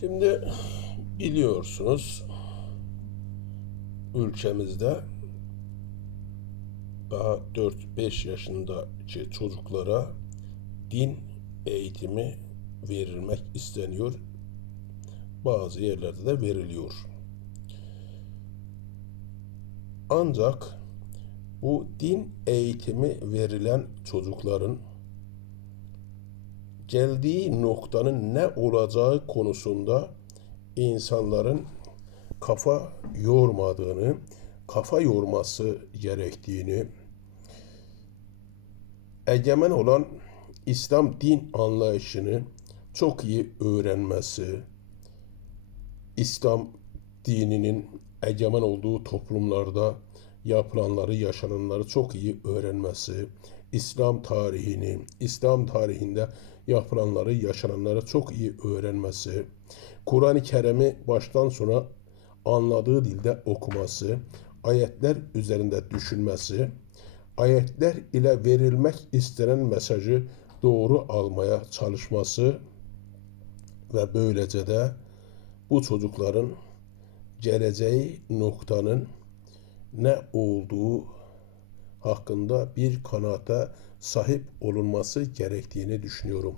Şimdi biliyorsunuz ülkemizde daha 4-5 yaşındaki çocuklara din eğitimi verilmek isteniyor. Bazı yerlerde de veriliyor. Ancak bu din eğitimi verilen çocukların geldiği noktanın ne olacağı konusunda insanların kafa yorması gerektiğini, egemen olan İslam din anlayışını çok iyi öğrenmesi, İslam dininin egemen olduğu toplumlarda yapılanları, yaşananları çok iyi öğrenmesi, İslam tarihinde yapılanları, yaşananları çok iyi öğrenmesi, Kur'an-ı Kerim'i baştan sona anladığı dilde okuması, ayetler üzerinde düşünmesi, ayetler ile verilmek istenen mesajı doğru almaya çalışması ve böylece de bu çocukların geleceği noktanın ne olduğu hakkında bir kanaate sahip olunması gerektiğini düşünüyorum.